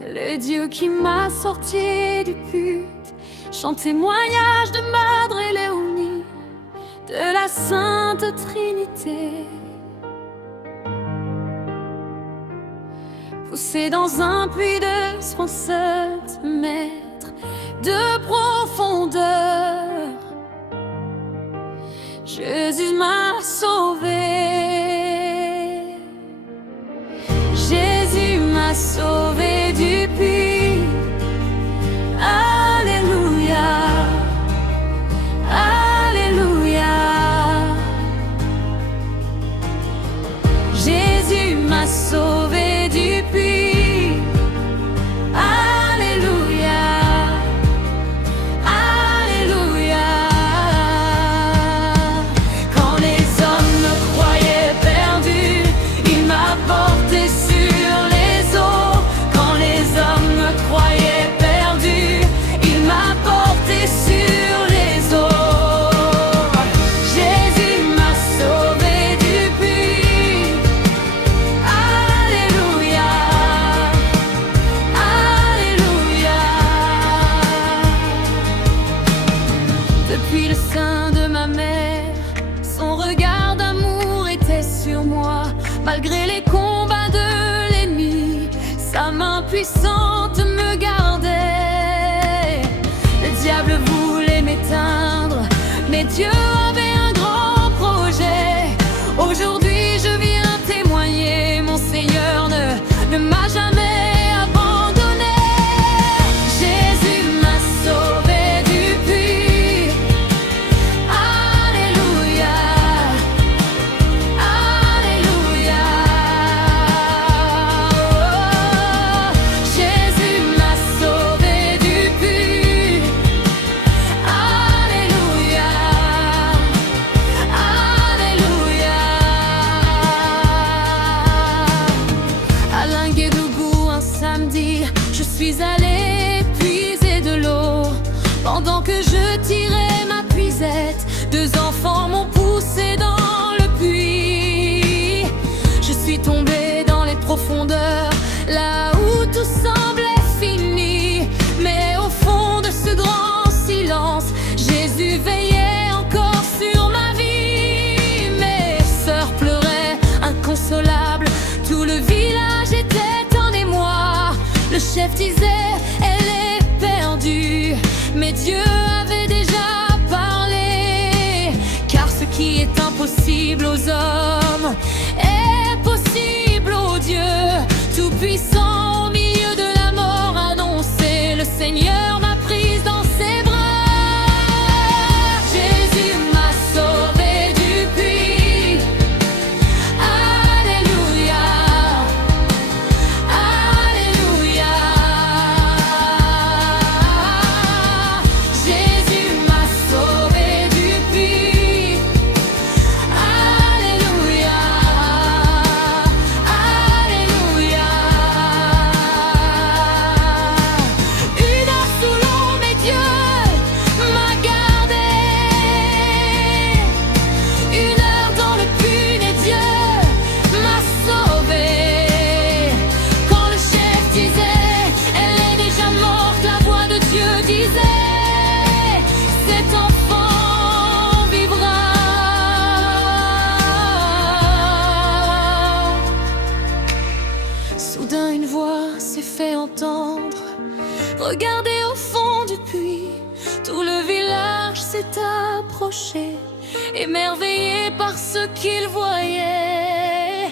Le Dieu qui m'a sorti du put chante témoignage de Madre Léonie, de la Sainte Trinité. Poussé dans un puits de 67 mètres de profondeur, Jésus m'a sauvé. Jésus m'a sauvé du puits. Alléluia, Alléluia. Jésus m'a sauvé du puits. Alléluia, Alléluia. Quand les hommes me croyaient perdu, il m'a porté sur les eaux. Quand les hommes me croyaient perdu, il m'a porté sur les eaux. Jésus m'a sauvé du puits. Alléluia, Alléluia. Depuis le sein de ma mère, son regard d'amour était sur moi. Malgré les combats de l'ennemi, sa main puissante me gardait. Le diable voulait m'éteindre, mais Dieu avait un grand projet. Aujourd'hui je viens témoigner, mon Seigneur ne m'a jamais abandonné. Jésus m'a sauvé du puits. Alléluia, Alléluia. Jésus m'a sauvé du puits. Alléluia, Alléluia. Alain Guédougou, un samedi, je suis allée puiser de l'eau. Pendant que je tirais ma puisette, deux enfants m'ont poussé dans le puits. Je suis tombée dans les profondeurs, là où tout semblait fini. Mais au fond de ce grand silence, Jésus veillait encore sur ma vie. Mes sœurs pleuraient, inconsolables, tout le village était en émoi. Le chef disait, elle est perdue, mais Dieu avait déjà parlé. Car ce qui est impossible aux hommes est possible au Dieu Tout-Puissant. Au milieu de la mort annoncée, le Seigneur m'a prise dans ses bras. Jésus m'a sauvé du puits. Alléluia, Alléluia. Jésus m'a sauvé du puits. Alléluia, Alléluia. Une heure sous l'eau, mais Dieu m'a gardé. Une heure dans le puits, mais Dieu m'a sauvé. Quand le chef disait, elle est déjà morte, la voix de Dieu disait, cet enfant vivra. Soudain une voix s'est fait entendre. Regardez au fond du puits, tout le village s'est approché, émerveillé par ce qu'il voyait.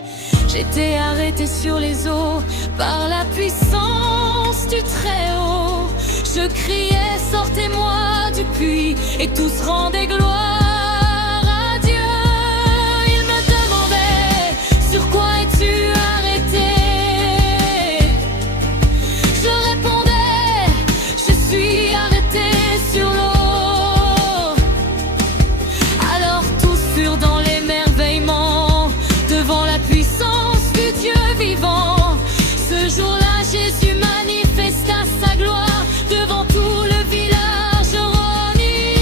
J'étais arrêté sur les eaux par la puissance du Très-Haut. Je criais, sortez-moi du puits, et tous rendaient gloire à Dieu. Ils me demandaient, sur quoi es-tu arrêté? Je répondais, je suis arrêté sur l'eau. Alors tous furent dans l'émerveillement devant la puissance du Dieu vivant. Ce jour-là, Jésus manifesta sa gloire devant tout le village roni.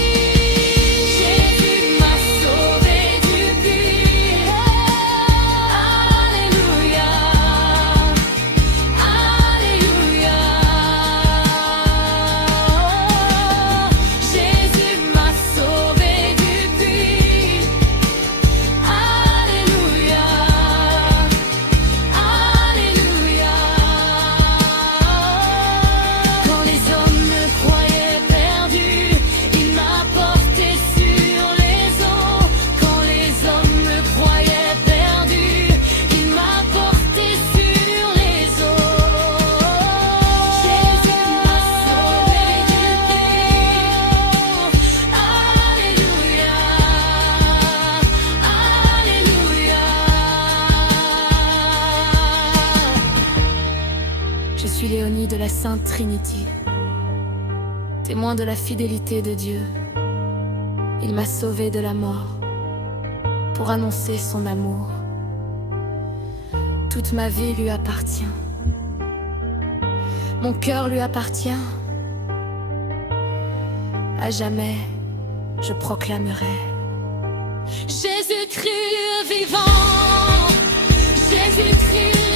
Trinity. Témoin de la fidélité de Dieu, il m'a sauvé de la mort pour annoncer son amour. Toute ma vie lui appartient, mon cœur lui appartient. À jamais, je proclamerai Jésus-Christ vivant, Jésus-Christ